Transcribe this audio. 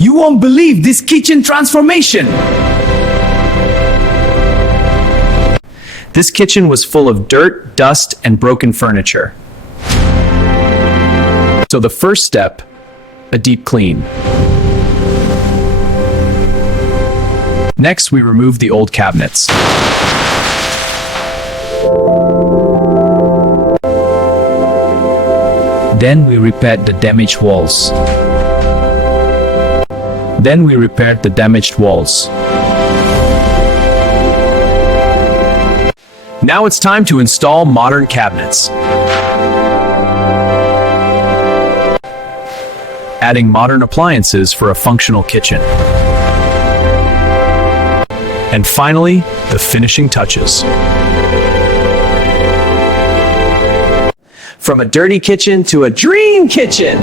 You won't believe this kitchen transformation! This kitchen was full of dirt, dust, and broken furniture. So the first step, a deep clean. Next, we remove the old cabinets. Then we repaired the damaged walls. Now it's time to install modern cabinets. Adding modern appliances for a functional kitchen. And finally, the finishing touches. From a dirty kitchen to a dream kitchen!